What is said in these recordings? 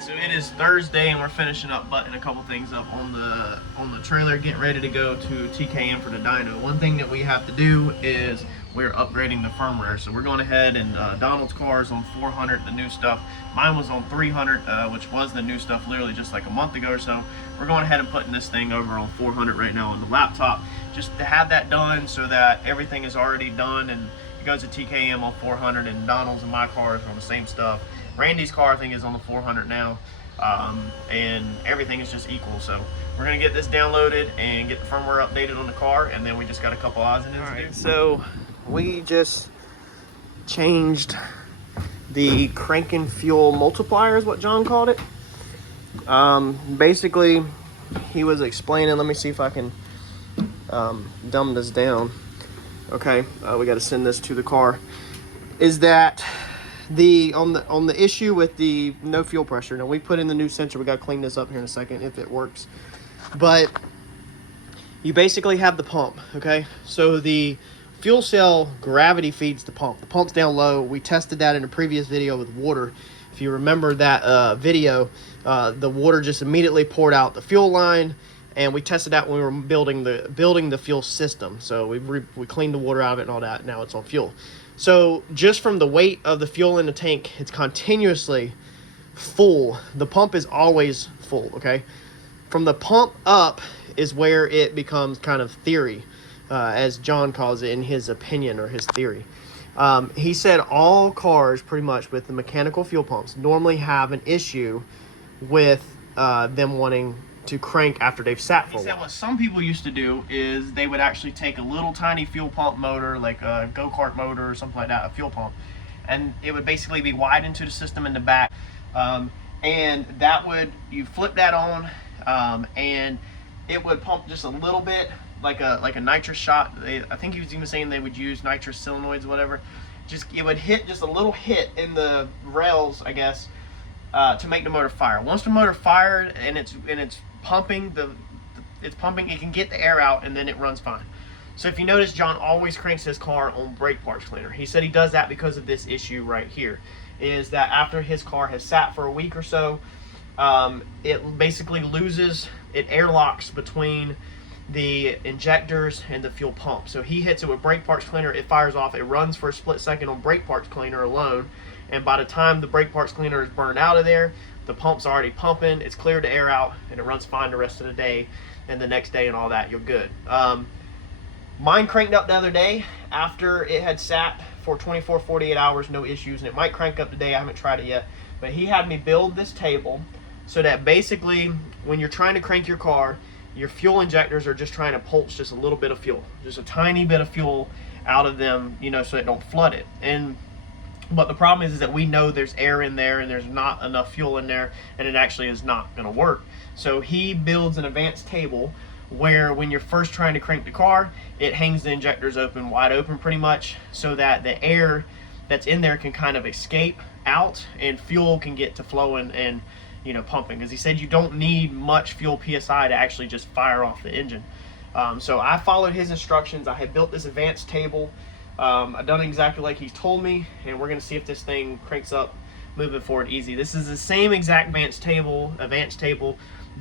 so it is Thursday and we're finishing up buttoning a couple things up on the trailer, getting ready to go to TKM for the dyno. One thing that we have to do is we're upgrading the firmware. So we're going ahead and Donald's car is on 400, the new stuff. Mine was on 300, which was the new stuff literally just like a month ago or so. We're going ahead and putting this thing over on 400 right now on the laptop, just to have that done so that everything is already done and it goes to TKM on 400, and Donald's and my car is on the same stuff. Randy's car I think is on the 400 now, and everything is just equal. So we're gonna get this downloaded and get the firmware updated on the car, and then we just got a couple odds and ends to do. So we just changed the crank and fuel multiplier is what John called it. Basically he was explaining, let me see if I can dumb this down. Okay, we got to send this to the car. Is that on the issue with the no fuel pressure? Now we put in the new sensor. We got to clean this up here in a second if it works. But you basically have the pump. Okay, so the fuel cell gravity feeds the pump. The pump's down low. We tested that in a previous video with water. If you remember that video, the water just immediately poured out the fuel line. And we tested out when we were building the fuel system. So we cleaned the water out of it and all that. Now it's on fuel. So just from the weight of the fuel in the tank, it's continuously full. The pump is always full, okay? From the pump up is where it becomes kind of theory, as John calls it in his opinion or his theory. He said all cars pretty much with the mechanical fuel pumps normally have an issue with them wanting to crank after they've sat for a while. He said what some people used to do is they would actually take a little tiny fuel pump motor, like a go-kart motor or something like that, a fuel pump, and it would basically be wired into the system in the back, and that would, you flip that on, and it would pump just a little bit, like a nitrous shot. I think he was even saying they would use nitrous solenoids, whatever. Just it would hit just a little hit in the rails, I guess, to make the motor fire. Once the motor fired and it's pumping, it can get the air out and then it runs fine. So if you notice, John always cranks his car on brake parts cleaner. He said he does that because of this issue right here, is that after his car has sat for a week or so, it basically loses, it airlocks between the injectors and the fuel pump. So he hits it with brake parts cleaner, it fires off, it runs for a split second on brake parts cleaner alone, and by the time the brake parts cleaner is burned out of there, the pump's already pumping, it's cleared the air out, and it runs fine the rest of the day, and the next day and all that, you're good. Mine cranked up the other day after it had sat for 24, 48 hours, no issues, and it might crank up today, I haven't tried it yet, but he had me build this table so that basically when you're trying to crank your car, your fuel injectors are just trying to pulse just a little bit of fuel, just a tiny bit of fuel out of them, you know, so it don't flood it. But the problem is that we know there's air in there and there's not enough fuel in there, and it actually is not going to work. So he builds an advanced table where when you're first trying to crank the car, it hangs the injectors open, wide open pretty much, so that the air that's in there can kind of escape out and fuel can get to flowing and, you know, pumping. Because he said you don't need much fuel PSI to actually just fire off the engine. So I followed his instructions. I had built this advanced table. I've done exactly like he's told me, and we're going to see if this thing cranks up moving forward easy. This is the same exact advanced table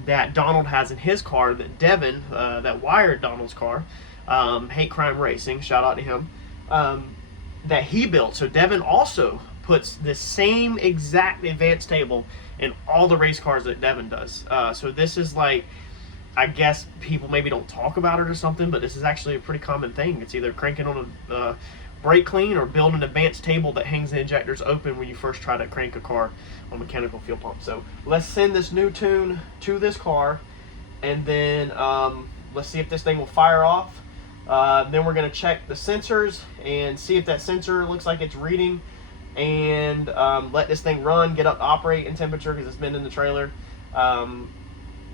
that Donald has in his car, that Devin, that wired Donald's car, Hate Crime Racing, shout out to him, that he built. So Devin also puts the same exact advanced table in all the race cars that Devin does. So this is like, I guess people maybe don't talk about it or something, but this is actually a pretty common thing. It's either cranking on a brake clean or building an advanced table that hangs the injectors open when you first try to crank a car on mechanical fuel pump. So let's send this new tune to this car, and then let's see if this thing will fire off. Then we're going to check the sensors and see if that sensor looks like it's reading, and let this thing run, get up to operating temperature because it's been in the trailer,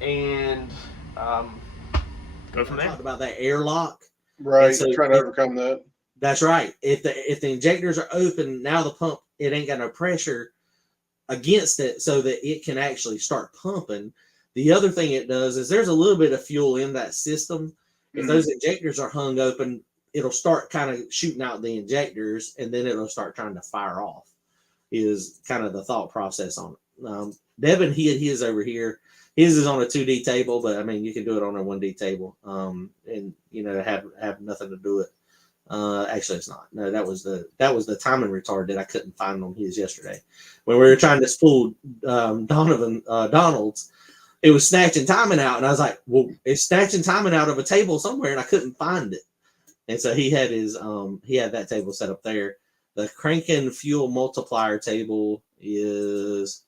and go from there. Talked about that airlock, right? So trying to overcome that. That's right. If the injectors are open, now the pump, it ain't got no pressure against it, so that it can actually start pumping. The other thing it does is there's a little bit of fuel in that system. If those injectors are hung open, it'll start kind of shooting out the injectors, and then it'll start trying to fire off. Is kind of the thought process on it. Devin hid his over here. His is on a 2D table, but I mean, you can do it on a 1D table, and you know, have nothing to do it. Actually, it's not. No, that was the timing retard that I couldn't find on his yesterday when we were trying to spool Donald's. It was snatching timing out, and I was like, "Well, it's snatching timing out of a table somewhere," and I couldn't find it. And so he had that table set up there. The cranking fuel multiplier table is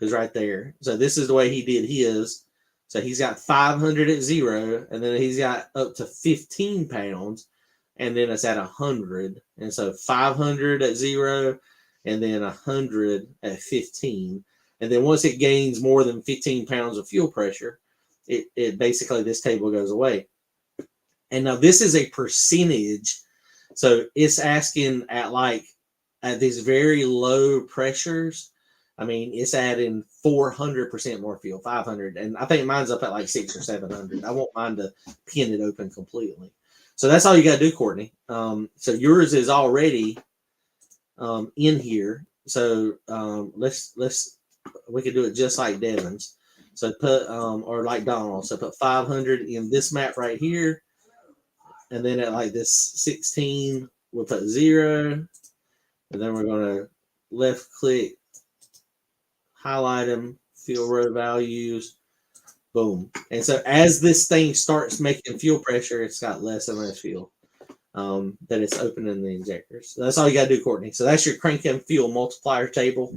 right there. So this is the way he did his. So he's got 500 at 0, and then he's got up to 15 pounds, and then it's at 100. And so 500 at 0, and then 100 at 15. And then once it gains more than 15 pounds of fuel pressure, it basically, this table goes away. And now this is a percentage. So it's asking at these very low pressures. I mean, it's adding 400% more fuel, 500. And I think mine's up at like 600 or 700. I want mine to pin it open completely. So that's all you got to do, Courtney. So yours is already in here. So we could do it just like Devin's. So put, or like Donald. So put 500 in this map right here. And then at like this 16, we'll put 0. And then we're going to left click, highlight them, fuel row values, boom. And so as this thing starts making fuel pressure, it's got less and less fuel that it's opening the injectors. So that's all you got to do, Courtney. So that's your crank and fuel multiplier table.